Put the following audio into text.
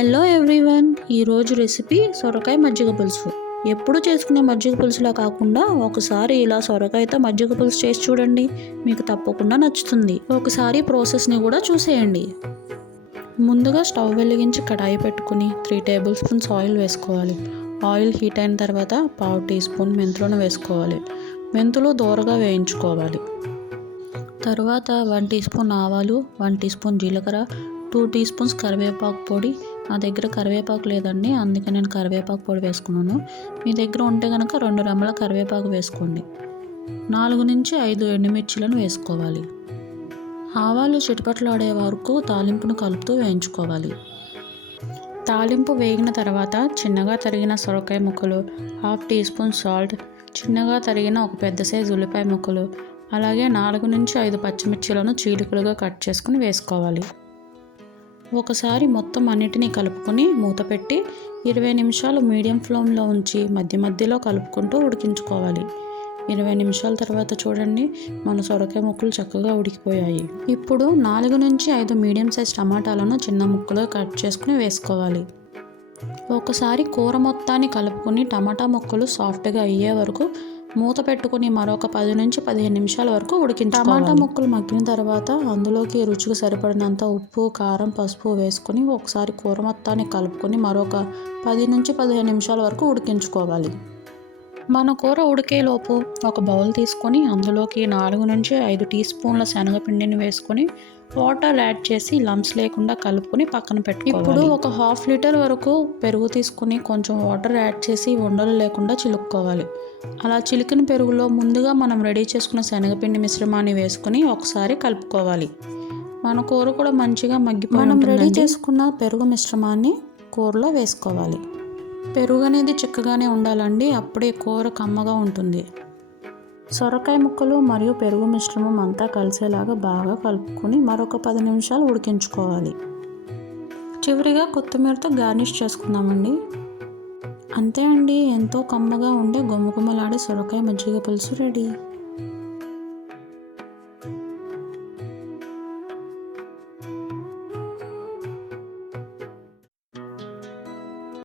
Hello everyone, ఈరోజు recipe సొరకాయ మజ్జిగ పులుసు. ఎప్పుడు చేసుకునే మజ్జిగ పులుసులా కాకుండా ఒకసారి ఇలా సొరకాయతో మజ్జిగ పులుసు చేసి చూడండి, మీకు తప్పకుండా నచ్చుతుంది. ఒకసారి ప్రాసెస్ని కూడా చూసేయండి. ముందుగా స్టవ్ వెలిగించి కడాయి పెట్టుకుని 3 టేబుల్ స్పూన్స్ ఆయిల్ వేసుకోవాలి. ఆయిల్ హీట్ అయిన తర్వాత 1/2 టీ స్పూన్ మెంతులను వేసుకోవాలి. మెంతులు దోరగా వేయించుకోవాలి. తర్వాత 1 టీ స్పూన్ ఆవాలు, 1 టీ స్పూన్ జీలకర్ర, 2 టీ స్పూన్స్ కరివేపాకు పొడి. నా దగ్గర కరివేపాకు లేదండి, అందుకే నేను కరివేపాకు పొడి వేసుకున్నాను. మీ దగ్గర ఉంటే కనుక 2 రెమ్మల కరివేపాకు వేసుకోండి. 4 నుంచి 5 ఎండుమిర్చిలను వేసుకోవాలి. ఆవాలు చిటపటలాడే వరకు తాలింపును కలుపుతూ వేయించుకోవాలి. తాలింపు వేగిన తర్వాత చిన్నగా తరిగిన సొరకాయ ముక్కలు, 1/2 టీ స్పూన్ సాల్ట్, చిన్నగా తరిగిన ఒక పెద్ద సైజు ఉల్లిపాయ ముక్కలు, అలాగే 4 నుంచి 5 పచ్చిమిర్చిలను చీలికలుగా కట్ చేసుకుని వేసుకోవాలి. ఒకసారి మొత్తం అన్నిటినీ కలుపుకొని మూత పెట్టి 20 నిమిషాలు మీడియం ఫ్లేమ్లో ఉంచి మధ్య మధ్యలో కలుపుకుంటూ ఉడికించుకోవాలి. 20 నిమిషాల తర్వాత చూడండి, మన సొరకాయ ముక్కలు చక్కగా ఉడికిపోయాయి. ఇప్పుడు 4 నుంచి 5 మీడియం సైజ్ టమాటాలను చిన్న ముక్కలుగా కట్ చేసుకుని వేసుకోవాలి. ఒకసారి కూర మొత్తాన్ని కలుపుకొని టమాటా ముక్కలు సాఫ్ట్గా అయ్యే వరకు మూత పెట్టుకుని మరొక 10 నుంచి 15 నిమిషాల వరకు ఉడికించుకోవాలి. టమాటా ముక్కలు మగ్గిన తర్వాత అందులోకి రుచికి సరిపడినంత ఉప్పు, కారం, పసుపు వేసుకొని ఒకసారి కూర మొత్తాన్ని కలుపుకొని మరొక 10 నుంచి 15 నిమిషాల వరకు ఉడికించుకోవాలి. మన కూర ఉడికేలోపు ఒక బౌల్ తీసుకొని అందులోకి 4 నుంచి 5 టీ స్పూన్ల శనగపిండిని వేసుకొని వాటర్ యాడ్ చేసి లంప్స్ లేకుండా కలుపుకొని పక్కన పెట్టుకోవాలి. ఇప్పుడు ఒక 1/2 లీటర్ వరకు పెరుగు తీసుకుని కొంచెం వాటర్ యాడ్ చేసి ఉండలు లేకుండా చిలుక్కోవాలి. అలా చిలికిన పెరుగులో ముందుగా మనం రెడీ చేసుకున్న శనగపిండి మిశ్రమాన్ని వేసుకొని ఒకసారి కలుపుకోవాలి. మన కూర కూడా మంచిగా మగ్గిపోయి మనం రెడీ చేసుకున్న పెరుగు మిశ్రమాన్ని కూరలో వేసుకోవాలి. పెరుగు అనేది చిక్కగానే ఉండాలండి, అప్పుడే కూర కమ్మగా ఉంటుంది. సొరకాయ ముక్కలు మరియు పెరుగు మిశ్రమం అంతా కలిసేలాగా బాగా కలుపుకొని మరొక 10 నిమిషాలు ఉడికించుకోవాలి. చివరిగా కొత్తిమీరతో గార్నిష్ చేసుకుందామండి. అంతే అండి, ఎంతో కమ్మగా ఉండే గుమగుమలాడే సొరకాయ మజ్జిగ పులుసు రెడీ.